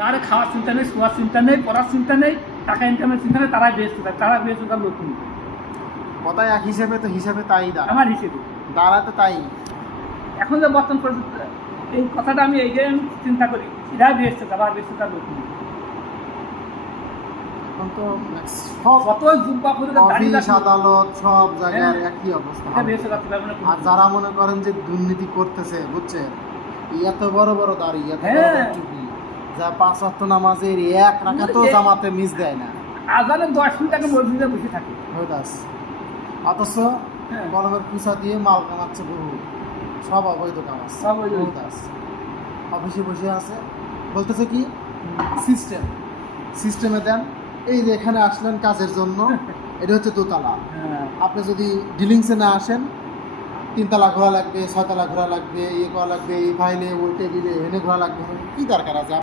তার খাওয়ার চিন্তা নেই, শোয়ার চিন্তা নেই, পড়ার চিন্তা নেই, টাকা ইনকামের চিন্তা নেই, তারাই বেস্ট থাকে, তারা বেস্ট তার নতুন কথা এক হিসেবে তো হিসাবে তাই দাঁড়ায়, আমার হিসেবে। দাঁড়াতে তাই। এখন যে বর্তমান পরিস্থিতি, এই কথাটা আমি এই যে চিন্তা করি, এরাই বেস্ট থাকে, আবার বেস্ট তার নতুন এখন তো সব কত যুব্বা করে অফিস আদালত সব জায়গার একই অবস্থা। বেস্ট থাকতে পারবে না। আর যারা মনে করেন যে দুর্নীতি করতেছে, বুঝছেন, এত বড় বড় দাড়ি, এত বড় হ্যাঁ। বড় টুপি, যা ৫ ওয়াক্ত নামাজের এক রাকাতও জামাতে মিস দেয় না, আজানে 10 মিনিট আগে মসজিদে বসে থাকে। হইতাস। অথচ হ্যাঁ। কলমের কুচা দিয়ে মাল কামাচ্ছে বহু, সব অবৈধ কামাচ্ছে, সব অবৈধ। হইতাস। অফিসে বসে আছে, বলতেছে কি সিস্টেম, সিস্টেমে দেন, এই যে এখানে আসলেন কাজের জন্য, এটা হচ্ছে দোতলা, হ্যাঁ। আপনি যদি ডিলিংসে না আসেন 3 তলা ঘোরা লাগবে, 6 তলা ঘোরা লাগবে, ইয়ে করা লাগবে, এই ফাইলে ওই টেবিলে এনে ঘোরা লাগবে, কি দরকার আছে?